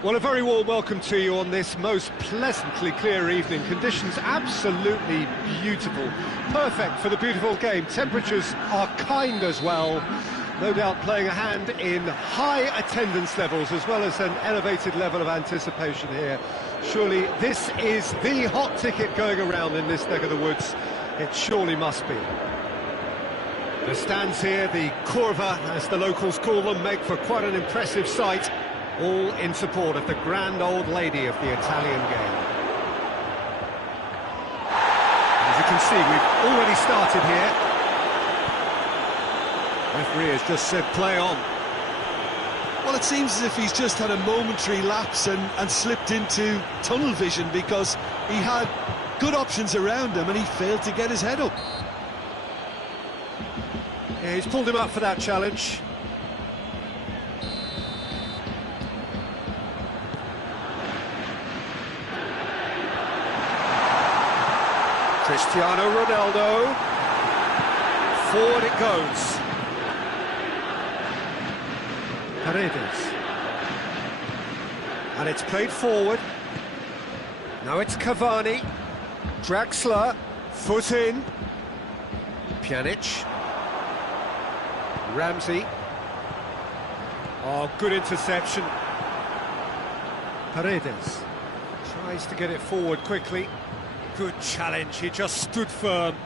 Well, a very warm welcome to you on this most pleasantly clear evening. Conditions absolutely beautiful. Perfect for the beautiful game. Temperatures are kind as well. No doubt playing a hand in high attendance levels as well as an elevated level of anticipation here. Surely this is the hot ticket going around in this neck of the woods. It surely must be. The stands here, the curva as the locals call them, make for quite an impressive sight. All in support of the grand old lady of the Italian game. As you can see, we've already started here. Referee has just said play on. Well, it seems as if he's just had a momentary lapse and slipped into tunnel vision, because he had good options around him and he failed to get his head up. Yeah, he's pulled him up for that challenge. Cristiano Ronaldo, forward it goes. Paredes, and it's played forward. Now it's Cavani, Draxler, foot in. Pjanic, Ramsey. Oh, good interception. Paredes tries to get it forward quickly. Good challenge, he just stood firm.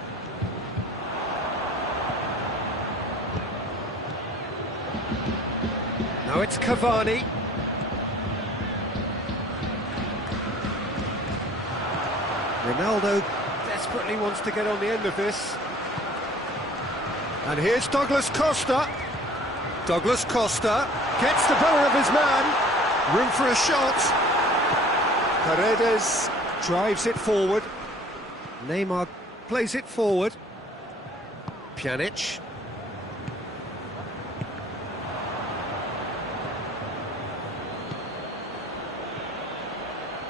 Now it's Cavani. Ronaldo desperately wants to get on the end of this. And here's Douglas Costa. Douglas Costa gets the better of his man. Room for a shot. Paredes drives it forward. Neymar plays it forward. Pjanic.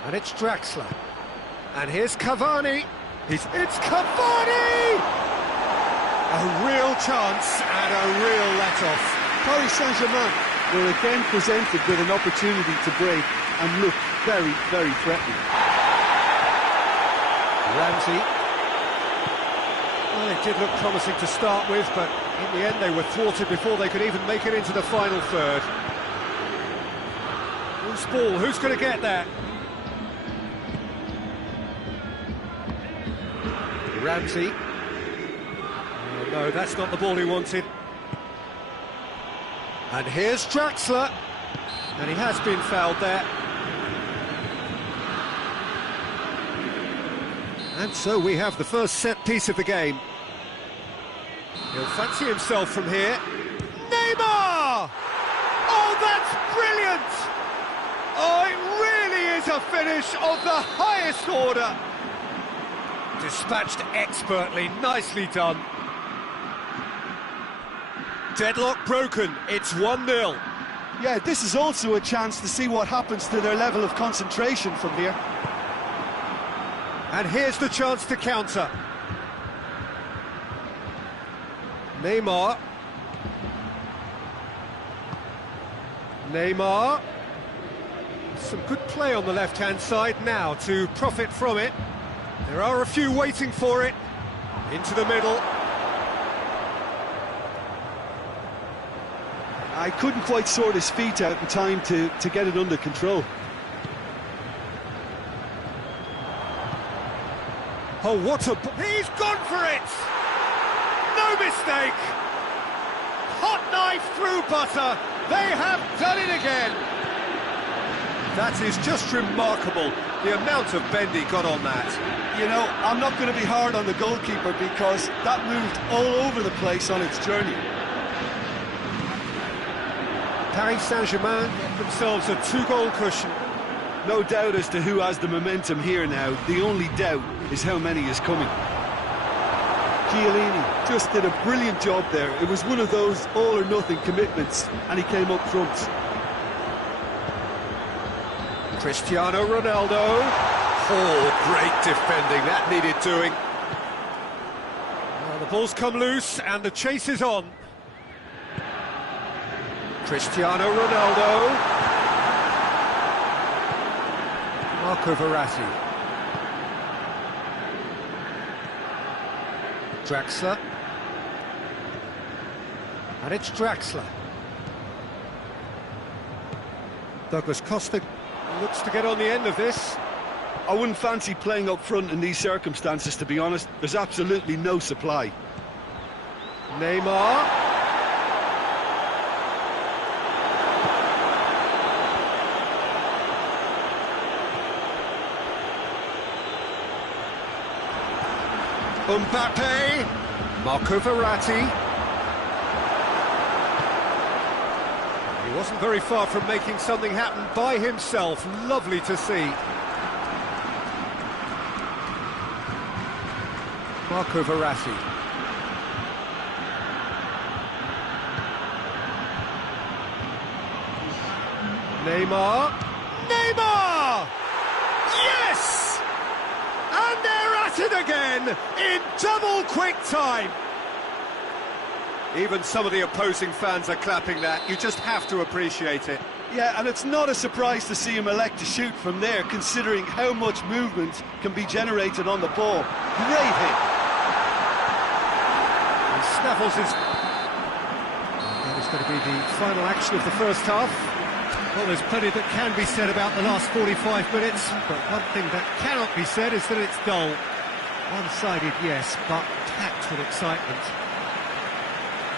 And it's Draxler. And here's Cavani. It's Cavani! A real chance and a real let-off. Paris Saint-Germain were again presented with an opportunity to break and look very, very threatening. Ramsey. Well, it did look promising to start with, but in the end they were thwarted before they could even make it into the final third. Loose ball, who's going to get that? Ramsey. Oh, no, that's not the ball he wanted. And here's Draxler. And he has been fouled there. And so we have the first set piece of the game. He'll fancy himself from here. Neymar! Oh, that's brilliant! Oh, it really is a finish of the highest order. Dispatched expertly, nicely done. Deadlock broken, it's 1-0. Yeah, this is also a chance to see what happens to their level of concentration from here. And here's the chance to counter. Neymar. Neymar. Some good play on the left-hand side now to profit from it. There are a few waiting for it. Into the middle. I couldn't quite sort his feet out in time to get it under control. Oh, what a... He's gone for it! No mistake! Hot knife through butter. They have done it again. That is just remarkable, the amount of bend he got on that. You know, I'm not going to be hard on the goalkeeper because that moved all over the place on its journey. Paris Saint-Germain get themselves a 2-goal cushion. No doubt as to who has the momentum here now. The only doubt is how many is coming. Chiellini just did a brilliant job there. It was one of those all-or-nothing commitments, and he came up front. Cristiano Ronaldo. Oh, great defending. That needed doing. Well, the ball's come loose, and the chase is on. Cristiano Ronaldo. Marco Verratti. Draxler. And it's Draxler. Douglas Costa looks to get on the end of this. I wouldn't fancy playing up front in these circumstances, to be honest. There's absolutely no supply. Neymar. Mbappe. Marco Verratti. He wasn't very far from making something happen by himself. Lovely to see. Marco Verratti. Neymar. Neymar! Yes! And they're at it again in double quick time. Even some of the opposing fans are clapping that. You just have to appreciate it. Yeah, and it's not a surprise to see him elect to shoot from there, considering how much movement can be generated on the ball. Great hit. He snaffles his... That is going to be the final action of the first half. Well, there's plenty that can be said about the last 45 minutes, but one thing that cannot be said is that it's dull. One-sided, yes, but packed with excitement.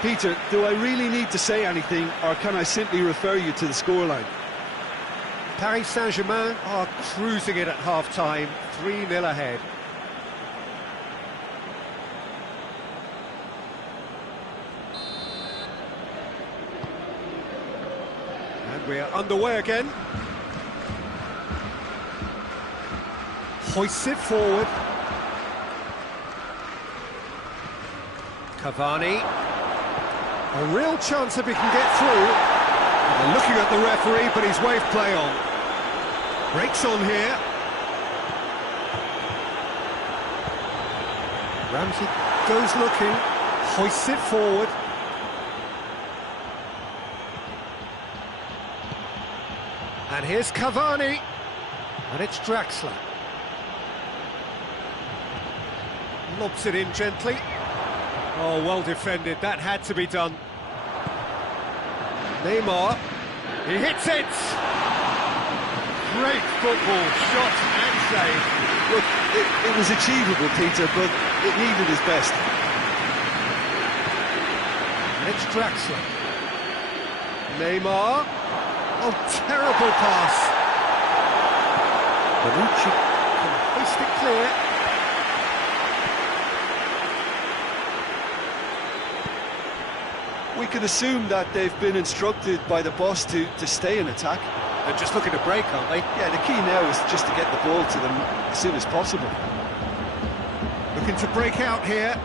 Peter, do I really need to say anything, or can I simply refer you to the scoreline? Paris Saint-Germain are cruising it at half-time, 3-0 ahead. And we're underway again. Hoists it forward. Cavani. A real chance if he can get through. They're looking at the referee, but he's waved play on. Breaks on here. Ramsey goes looking, hoists it forward. And here's Cavani. And it's Draxler. Lobs it in gently. Oh, well defended, that had to be done. Neymar, he hits it! Great football, shot and save. Look, it was achievable, Peter, but it needed his best. And it's Draxler. Neymar. Oh, terrible pass. Bonucci can hoist it clear. We can assume that they've been instructed by the boss to stay in attack. They're just looking to break, aren't they? Yeah, the key now is just to get the ball to them as soon as possible. Looking to break out here.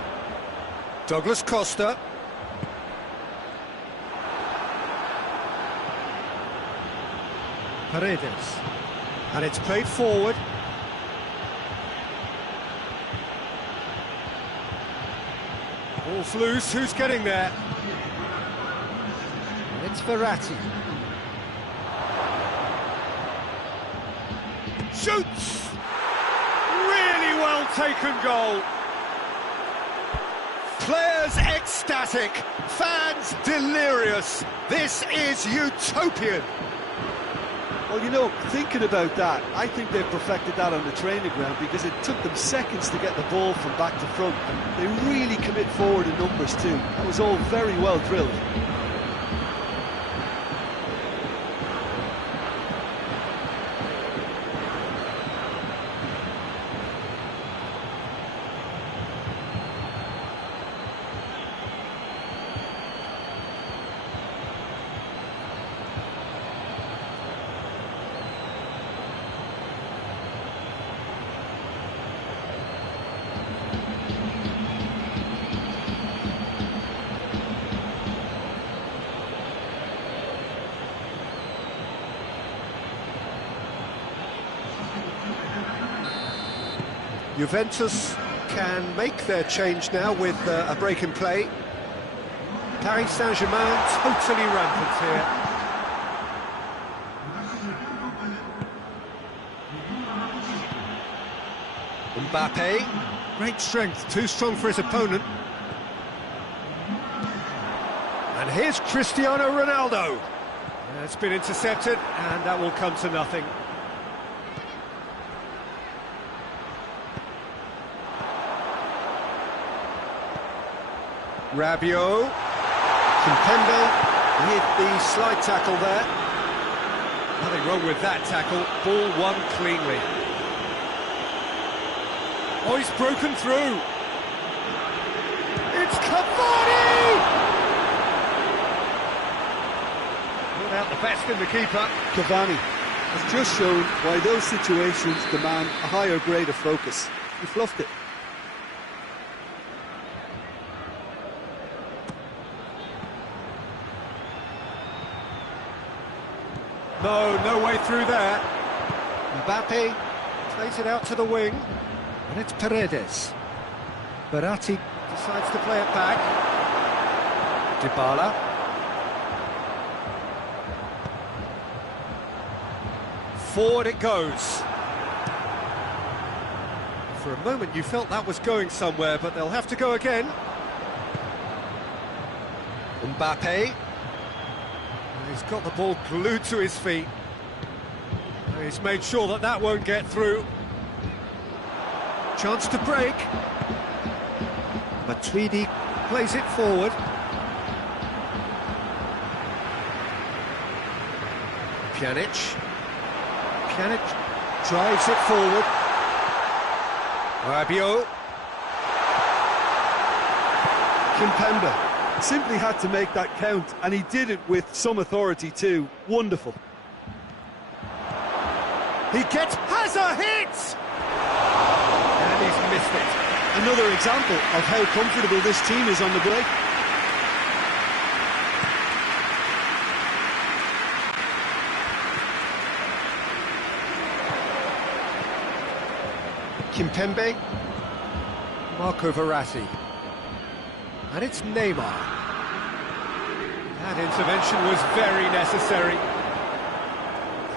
Douglas Costa. Paredes. And it's played forward. Ball's loose, who's getting there? It's Verratti. Shoots! Really well taken goal. Players ecstatic, fans delirious. This is utopian. Well, you know, thinking about that, I think they've perfected that on the training ground because it took them seconds to get the ball from back to front, and they really commit forward in numbers too. That was all very well drilled. Juventus can make their change now with a break in play. Paris Saint-Germain totally rampant here. Mbappe. Great strength, too strong for his opponent. And here's Cristiano Ronaldo. It's been intercepted, and that will come to nothing. Rabiot. Kimpembe hit the slide tackle there. Nothing wrong with that tackle. Ball won cleanly. Oh, he's broken through. It's Cavani! Not out the best in the keeper. Cavani has just shown why those situations demand a higher grade of focus. He fluffed it. No way through there. Mbappe plays it out to the wing. And it's Paredes. Verratti decides to play it back. Dybala. Forward it goes. For a moment you felt that was going somewhere, but they'll have to go again. Mbappe. He's got the ball glued to his feet. He's made sure that that won't get through. Chance to break. Matuidi plays it forward. Pjanic drives it forward. Rabiot. Kimpembe simply had to make that count, and he did it with some authority too. Wonderful. Has a hit! And he's missed it. Another example of how comfortable this team is on the break. Kimpembe. Marco Verratti. And it's Neymar. That intervention was very necessary.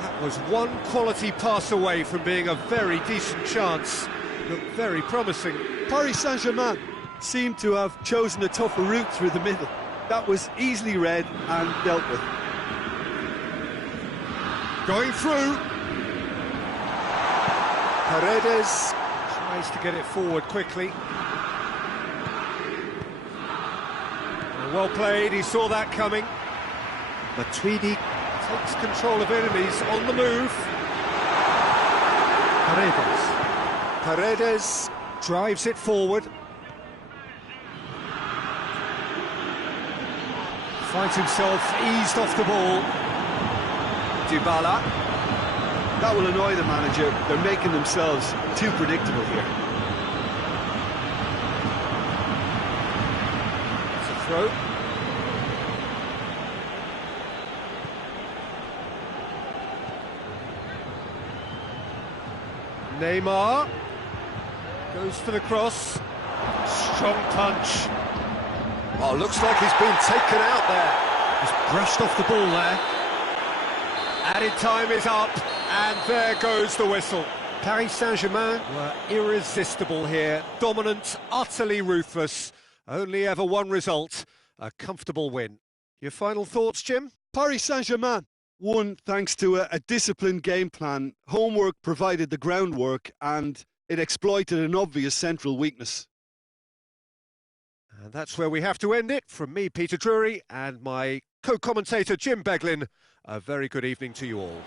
That was one quality pass away from being a very decent chance. Looked very promising. Paris Saint-Germain seemed to have chosen a tougher route through the middle. That was easily read and dealt with. Going through. Paredes tries to get it forward quickly. Well played, he saw that coming. Matuidi takes control of it and he's on the move. Paredes drives it forward. Finds himself eased off the ball. Dybala. That will annoy the manager. They're making themselves too predictable here. Throw. Neymar goes for the cross. Strong punch. Oh, looks like he's been taken out there. Just brushed off the ball there. Added time is up, and there goes the whistle. Paris Saint-Germain were irresistible here. Dominant, utterly ruthless. Only ever one result, a comfortable win. Your final thoughts, Jim? Paris Saint-Germain won thanks to a disciplined game plan. Homework provided the groundwork, and it exploited an obvious central weakness. And that's where we have to end it. From me, Peter Drury, and my co-commentator, Jim Beglin, a very good evening to you all.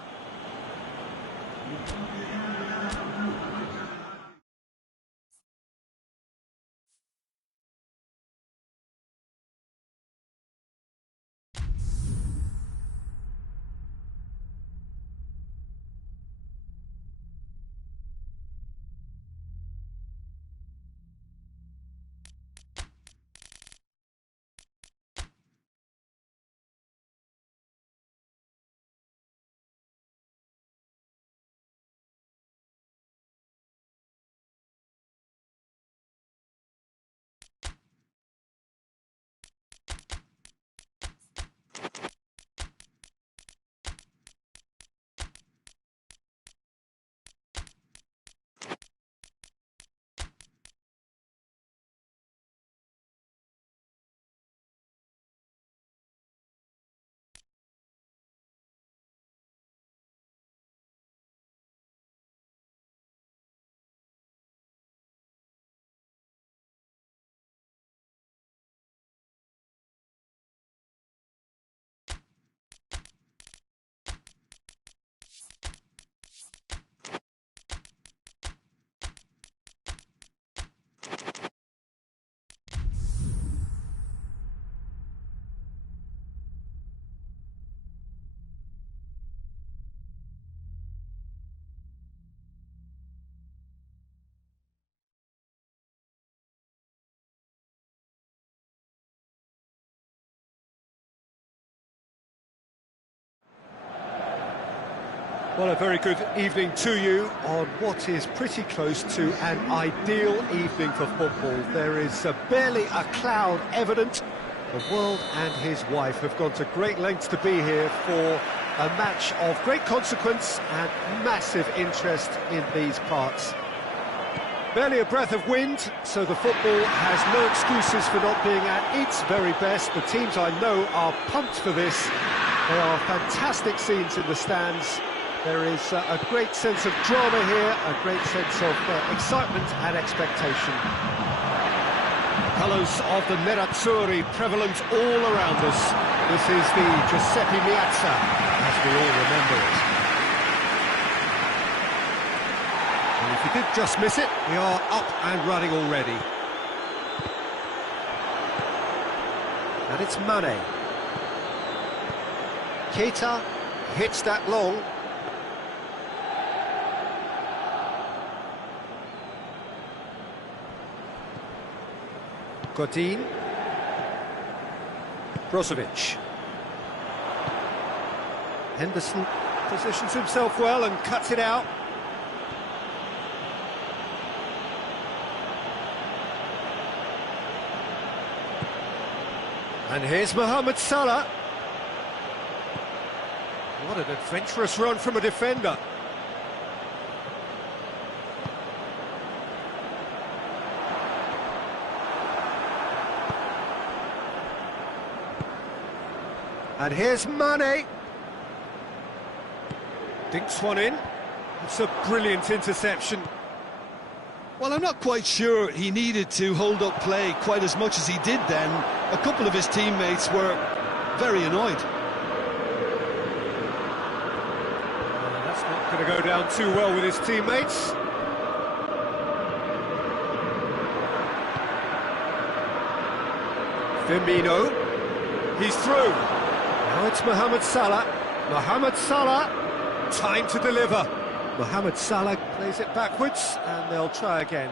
Well, a very good evening to you on what is pretty close to an ideal evening for football. There is barely a cloud evident. The world and his wife have gone to great lengths to be here for a match of great consequence and massive interest in these parts. Barely a breath of wind, so the football has no excuses for not being at its very best. The teams I know are pumped for this. There are fantastic scenes in the stands. There is a great sense of drama here, a great sense of excitement and expectation. Colours of the Nerazzurri prevalent all around us. This is the Giuseppe Meazza, as we all remember it. And if you did just miss it, we are up and running already. And it's Mane. Keita hits that long. Godin. Brozovic. Henderson positions himself well and cuts it out. And here's Mohamed Salah. What an adventurous run from a defender. And here's Mane. Dinks one in. It's a brilliant interception. Well, I'm not quite sure he needed to hold up play quite as much as he did then. A couple of his teammates were very annoyed. That's not going to go down too well with his teammates. Firmino. He's through. Now it's Mohamed Salah. Mohamed Salah, time to deliver. Mohamed Salah plays it backwards, and they'll try again.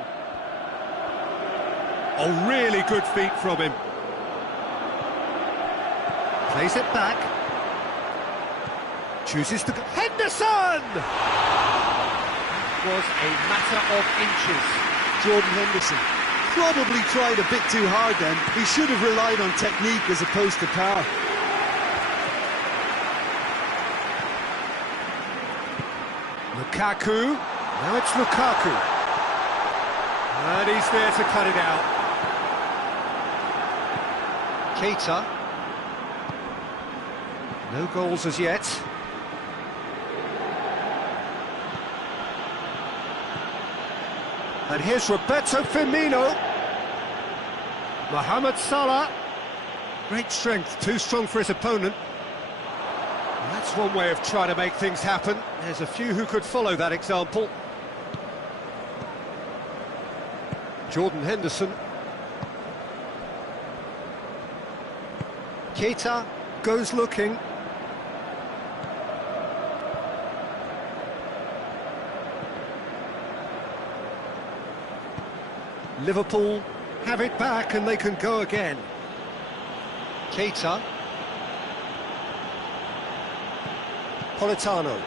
Oh, really good feet from him. Plays it back. Chooses to go. Henderson! It was a matter of inches. Jordan Henderson probably tried a bit too hard then. He should have relied on technique as opposed to power. Lukaku, now it's Lukaku, and he's there to cut it out. Keita, no goals as yet. And here's Roberto Firmino. Mohamed Salah, great strength, too strong for his opponent. That's one way of trying to make things happen. There's a few who could follow that example. Jordan Henderson. Keita goes looking. Liverpool have it back and they can go again. Keita. Politano.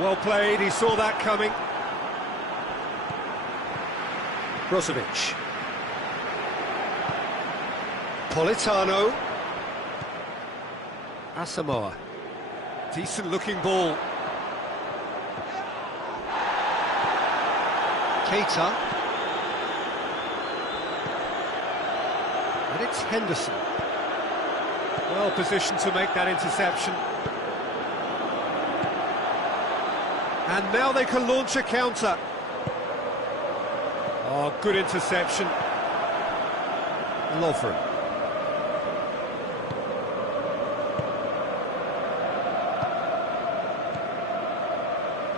Well played, he saw that coming. Brozovic. Politano. Asamoah. Decent looking ball. Keita. And it's Henderson. Well positioned to make that interception. And now they can launch a counter. Oh, good interception. Lovren.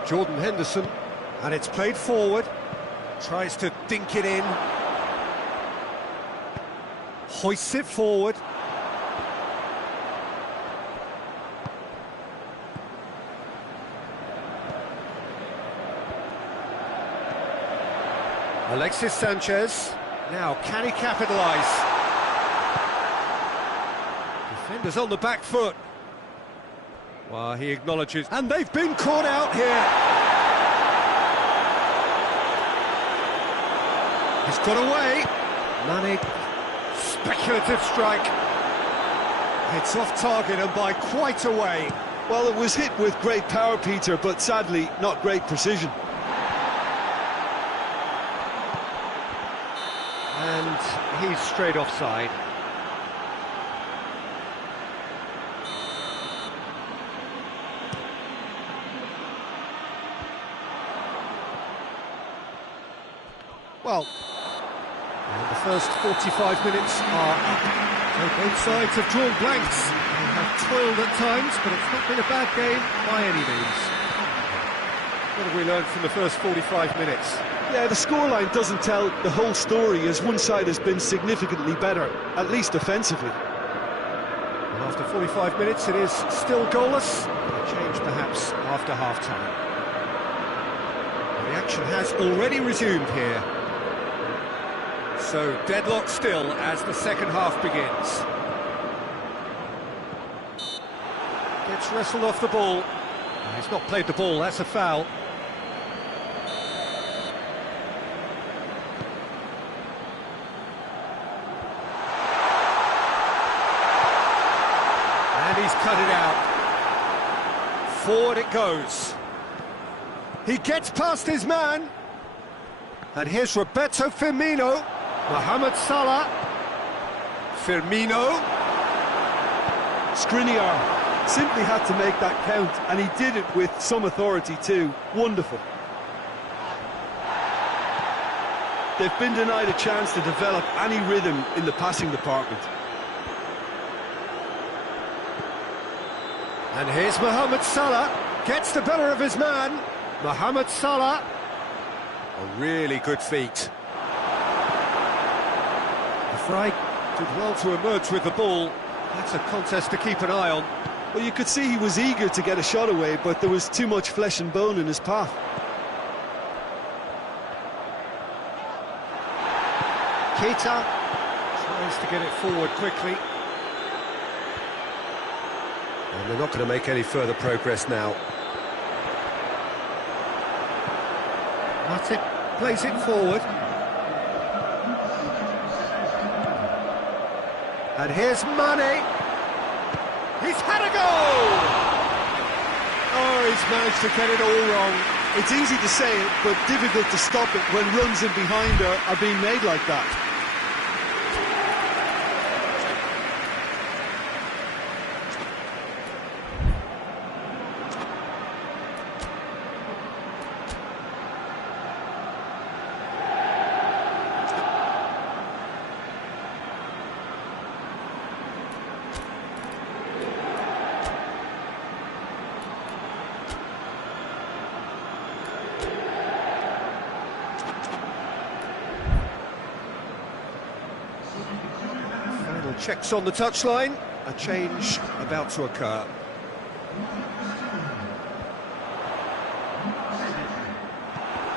Jordan Henderson, and it's played forward. Tries to dink it in. Hoists it forward. Alexis Sanchez. Now, can he capitalise? Defenders on the back foot. Well, he acknowledges, and they've been caught out here. He's got away. Mane, speculative strike. It's off target and by quite a way. Well, it was hit with great power, Peter, but sadly not great precision. And he's straight offside. Well, and the first 45 minutes are up. So both sides have drawn blanks. They have toiled at times, but it's not been a bad game by any means. What have we learned from the first 45 minutes? Yeah, the scoreline doesn't tell the whole story, as one side has been significantly better, at least offensively. And after 45 minutes, it is still goalless. A change perhaps after half-time. The action has already resumed here. So, deadlock still as the second half begins. Gets wrestled off the ball. He's not played the ball, that's a foul. And he's cut it out. Forward it goes. He gets past his man. And here's Roberto Firmino. Mohamed Salah, Firmino, Skriniar simply had to make that count, and he did it with some authority too. Wonderful. They've been denied a chance to develop any rhythm in the passing department. And here's Mohamed Salah, gets the better of his man. Mohamed Salah, a really good feat. Fry did well to emerge with the ball. That's a contest to keep an eye on. Well, you could see he was eager to get a shot away, but there was too much flesh and bone in his path. Keita tries to get it forward quickly. And they're not going to make any further progress now. Matip plays it forward. And here's Mane. He's had a goal! Oh, he's managed to get it all wrong. It's easy to say it, but difficult to stop it when runs in behind are being made like that. Checks on the touchline, a change about to occur.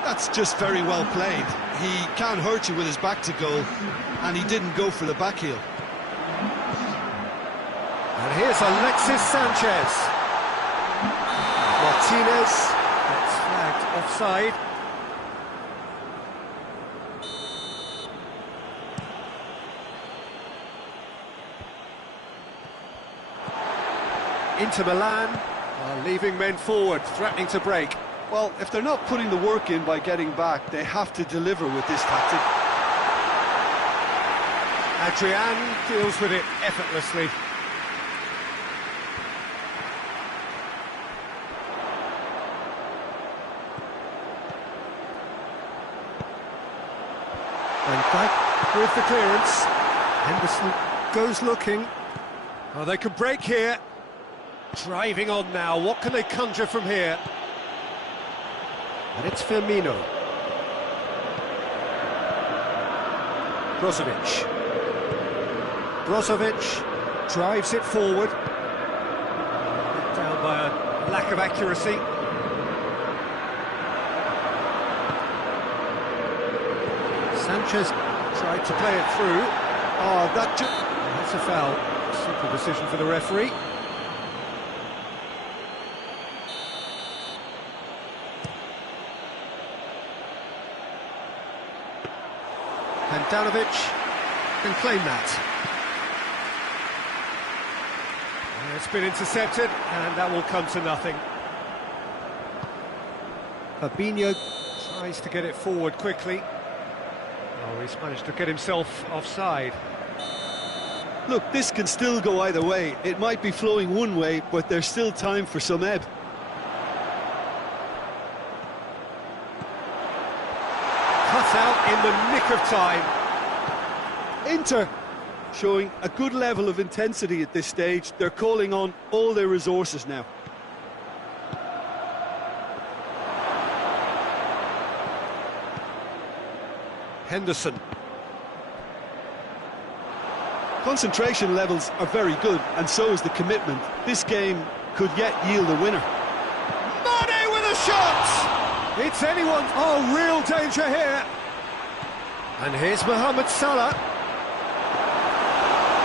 That's just very well played. He can't hurt you with his back to goal, and he didn't go for the back heel. And here's Alexis Sanchez. Martinez gets flagged offside. Inter Milan are leaving men forward, threatening to break. Well, if they're not putting the work in by getting back, they have to deliver with this tactic. Adrian deals with it effortlessly. And back with the clearance. Henderson goes looking. Oh, they can break here. Driving on now, what can they conjure from here? And it's Firmino. Brozovic. Brozovic drives it forward. Down by a lack of accuracy. Sanchez tried to play it through. Oh, that's a foul. Simple decision for the referee. Handanovic can claim that. It's been intercepted, and that will come to nothing. Fabinho tries to get it forward quickly. Oh, he's managed to get himself offside. Look, this can still go either way. It might be flowing one way, but there's still time for some ebb. Cut out in the nick of time. Inter showing a good level of intensity at this stage. They're calling on all their resources now. Henderson. Concentration levels are very good, and so is the commitment. This game could yet yield a winner. Mane with a shot! It's anyone. Oh, real danger here. And here's Mohamed Salah.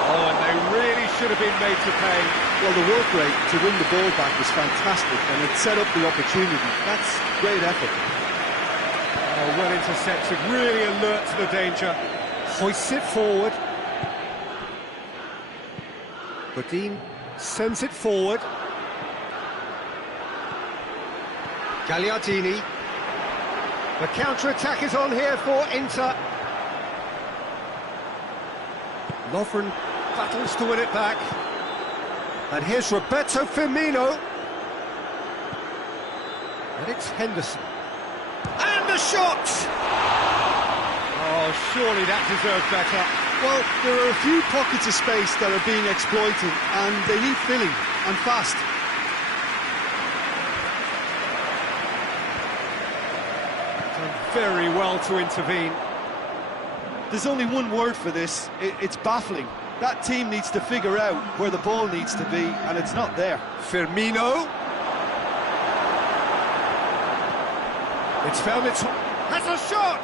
Oh, and they really should have been made to pay. Well, the work rate to win the ball back was fantastic, and it set up the opportunity. That's great effort. Oh, well intercepted, really alert to the danger. Hoists it forward. Godin sends it forward. Gagliardini. The counter-attack is on here for Inter. Lovren battles to win it back. And here's Roberto Firmino. And it's Henderson. And the shot! Oh, surely that deserved better. Well, there are a few pockets of space that are being exploited, and they need filling, and fast. Done very well to intervene. There's only one word for this. It's baffling. That team needs to figure out where the ball needs to be, and it's not there. Firmino. It's found its... Has a shot!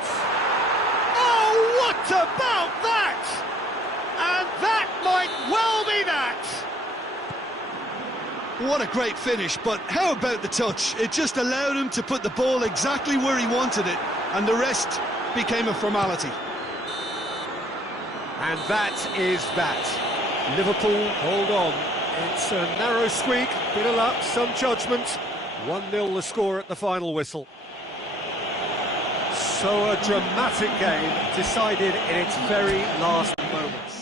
Oh, what about that? And that might well be that! What a great finish, but how about the touch? It just allowed him to put the ball exactly where he wanted it, and the rest became a formality. And that is that. Liverpool hold on. It's a narrow squeak, bit of luck, some judgment. 1-0 the score at the final whistle. So a dramatic game decided in its very last moments.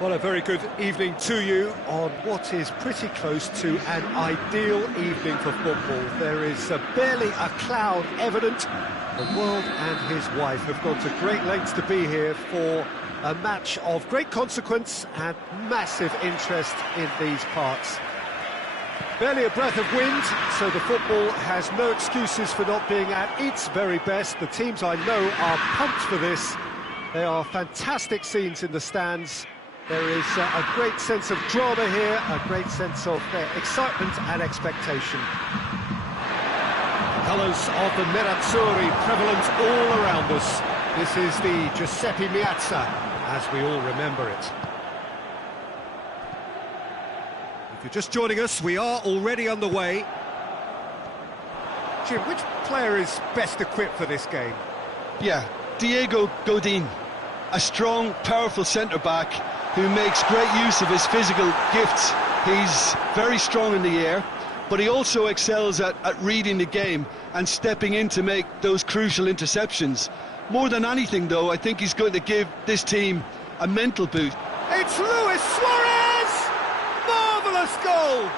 Well, a very good evening to you on what is pretty close to an ideal evening for football. There is barely a cloud evident. The world and his wife have gone to great lengths to be here for a match of great consequence and massive interest in these parts. Barely a breath of wind, so the football has no excuses for not being at its very best. The teams I know are pumped for this. There are fantastic scenes in the stands. There is a great sense of drama here, a great sense of excitement and expectation. Colours of the Nerazzurri prevalent all around us. This is the Giuseppe Meazza, as we all remember it. If you're just joining us, we are already underway. Jim, which player is best equipped for this game? Yeah, Diego Godin, a strong, powerful centre-back who makes great use of his physical gifts. He's very strong in the air, but he also excels at reading the game and stepping in to make those crucial interceptions. More than anything, though, I think he's going to give this team a mental boost. It's Luis Suarez! Marvellous goal!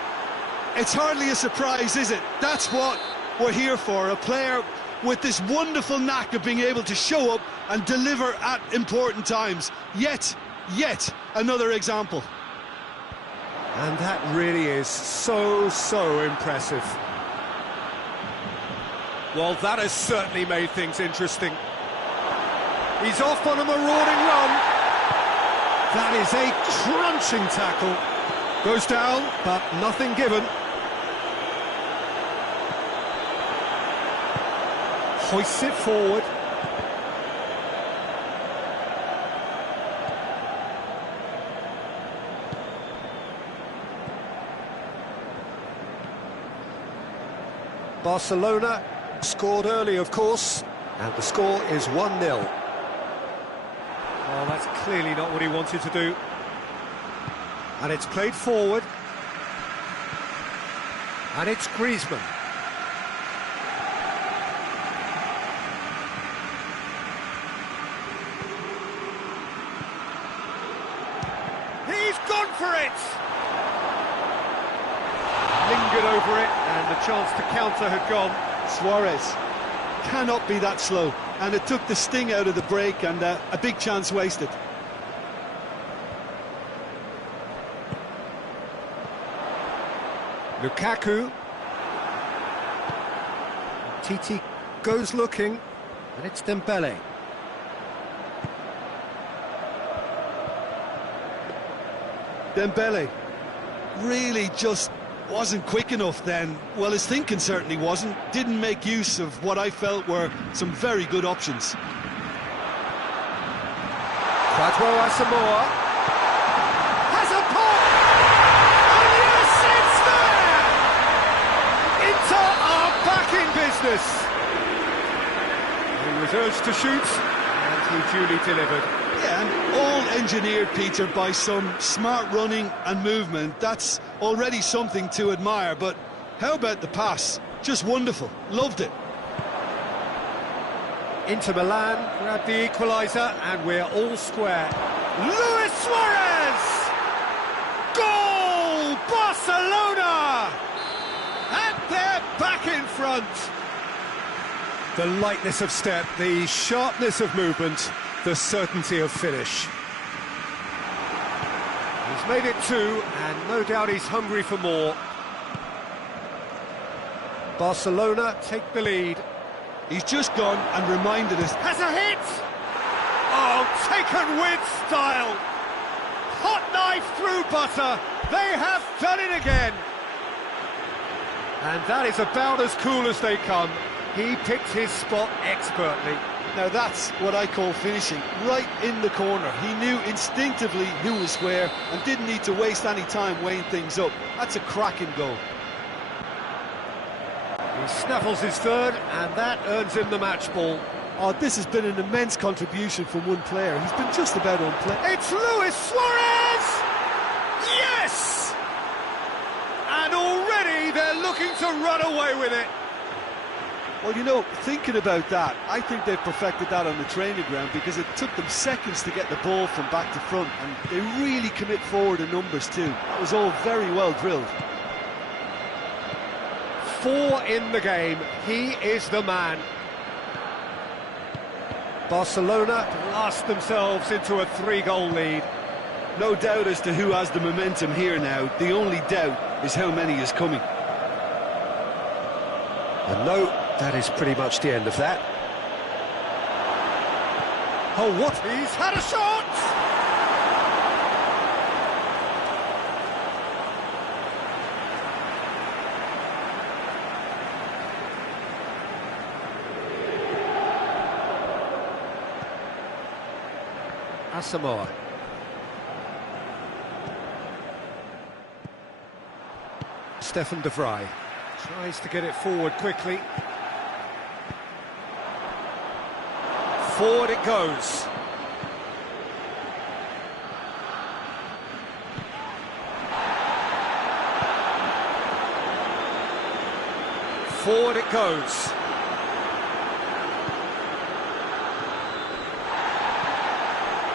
It's hardly a surprise, is it? That's what we're here for, a player with this wonderful knack of being able to show up and deliver at important times. Yet another example. And that really is so impressive. Well, that has certainly made things interesting. He's off on a marauding run. That is a crunching tackle. Goes down, but nothing given. Hoists it forward. Barcelona scored early, of course, and the score is 1-0. Oh, that's clearly not what he wanted to do. And it's played forward. And it's Griezmann. He's gone for it! Lingered over it, and the chance to counter had gone. Suarez cannot be that slow, and it took the sting out of the break, and a big chance wasted. Lukaku. Titi goes looking, and it's Dembele. Dembele really just wasn't quick enough then. Well, his thinking certainly wasn't. Didn't make use of what I felt were some very good options. Quadro Asamoah has a pop! And yes, it's there! Inter are back in business. He was urged to shoot, and he duly delivered. Yeah, and all engineered, Peter, by some smart running and movement. That's already something to admire, but how about the pass? Just wonderful. Loved it. Inter Milan grabbed the equaliser, and we're all square. Luis Suarez! Goal! Barcelona! And they're back in front. The lightness of step, the sharpness of movement, the certainty of finish. He's made it two, and no doubt he's hungry for more. Barcelona take the lead. He's just gone and reminded us. Has a hit! Oh, taken with style! Hot knife through butter! They have done it again! And that is about as cool as they come. He picked his spot expertly. Now that's what I call finishing, right in the corner. He knew instinctively who was where and didn't need to waste any time weighing things up. That's a cracking goal. He snaffles his third, and that earns him the match ball. Oh, this has been an immense contribution from one player. He's been just about on play. It's Luis Suarez! Yes! And already they're looking to run away with it. Well, you know, thinking about that, I think they've perfected that on the training ground because it took them seconds to get the ball from back to front, and they really commit forward in numbers too. That was all very well drilled. 4 in the game, he is the man. Barcelona blast themselves into a 3-goal lead. No doubt as to who has the momentum here now. The only doubt is how many is coming. And no, that is pretty much the end of that. Oh, what? He's had a shot! Asamoah. Stefan de Vrij tries to get it forward quickly. Forward it goes. Forward it goes.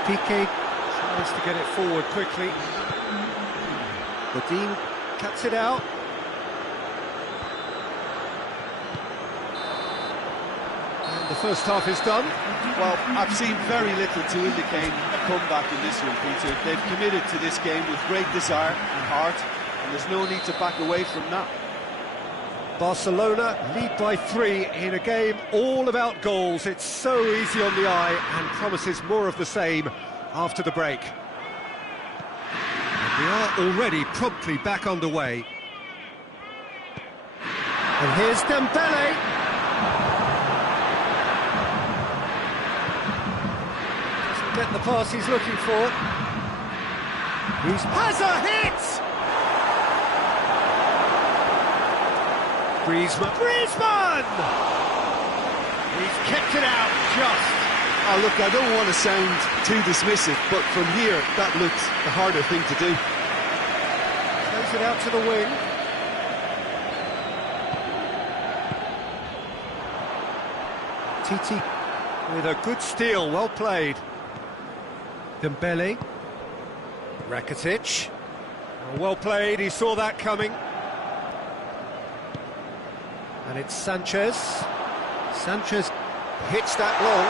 Piqué tries to get it forward quickly. Batung cuts it out. And the first half is done. Well, I've seen very little to indicate a comeback in this one, Peter. They've committed to this game with great desire and heart, and there's no need to back away from that. Barcelona lead by 3 in a game all about goals. It's so easy on the eye and promises more of the same after the break. And we are already promptly back underway. And here's Dembele. Doesn't get the pass he's looking for. He has a hit! Griezmann! He's kept it out just. Oh, look, I don't want to sound too dismissive, but from here, that looks the harder thing to do. Plays it out to the wing. Titi with a good steal, well played. Dembele. Rakitic. Well played, he saw that coming. And it's Sanchez. Sanchez hits that long.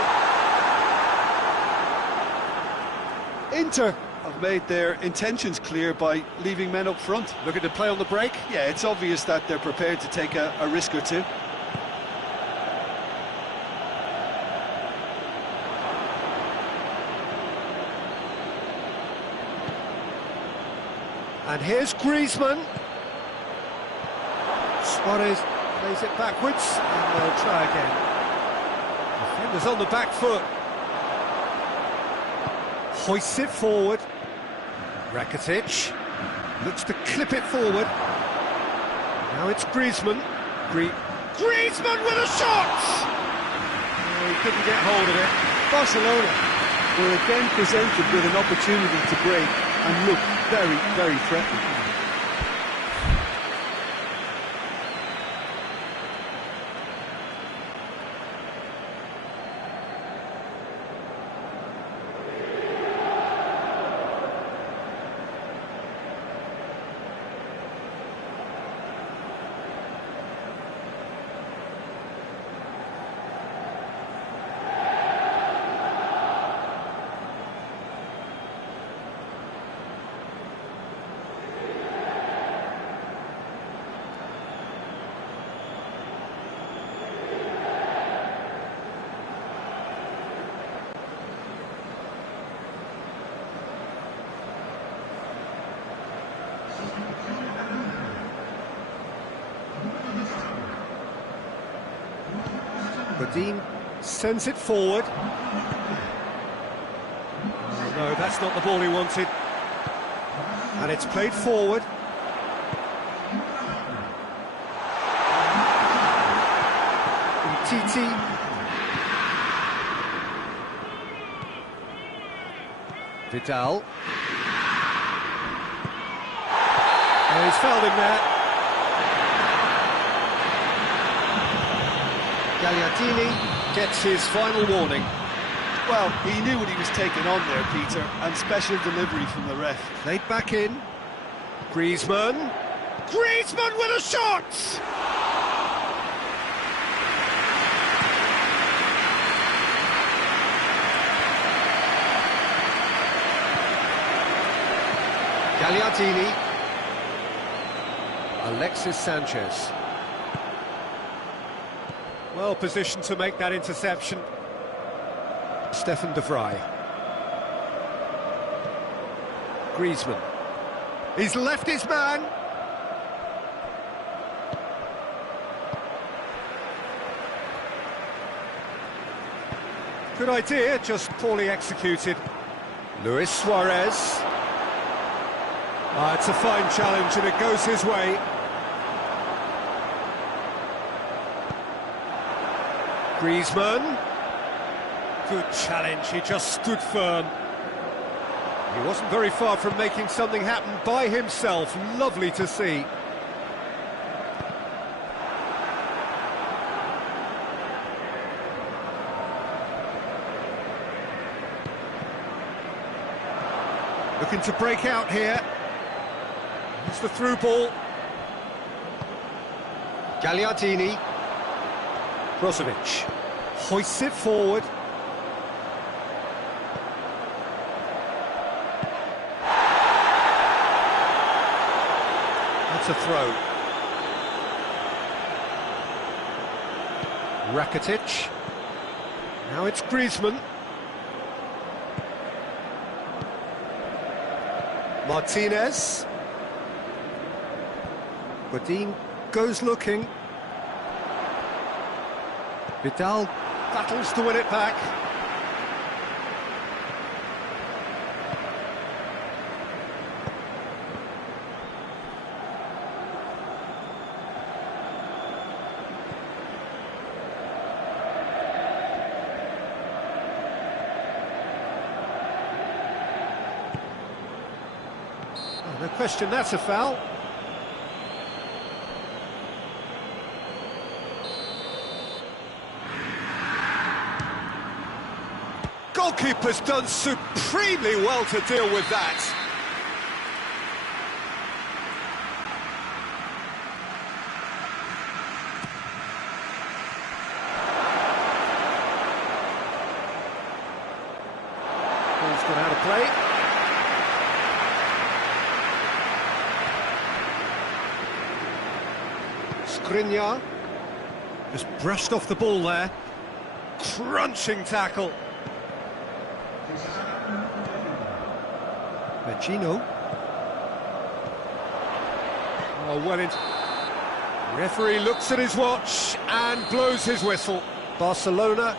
Inter have made their intentions clear by leaving men up front. Looking to play on the break. Yeah, it's obvious that they're prepared to take a risk or two. And here's Griezmann. Suarez plays it backwards, and they'll try again. Defenders on the back foot. Hoists it forward. Rakitic looks to clip it forward. Now it's Griezmann. Griezmann with a shot! Oh, he couldn't get hold of it. Barcelona were again presented with an opportunity to break and look very, very threatening. Batum sends it forward. Oh, no, that's not the ball he wanted. And it's played forward. Titi. Vidal. Oh, he's fouled him there. Gagliardini gets his final warning. Well, he knew what he was taking on there, Peter, and special delivery from the ref. Played back in. Griezmann. Griezmann with a shot! Gagliardini. Alexis Sanchez. Well positioned to make that interception. Stefan de Vrij. Griezmann. He's left his man. Good idea, just poorly executed. Luis Suarez. It's a fine challenge and it goes his way. Griezmann. Good challenge, he just stood firm. He wasn't very far from making something happen by himself. Lovely to see. Looking to break out here. It's the through ball. Gagliardini. Brozovic hoists it forward. That's a throw. Rakitic. Now it's Griezmann. Martinez. Godin goes looking. Vidal battles to win it back. Oh, no question, that's a foul. Goalkeeper's done supremely well to deal with that. Ball's gone out of play. Skriniar just brushed off the ball there. Crunching tackle. Vecino. Oh, well into... Referee looks at his watch and blows his whistle. Barcelona...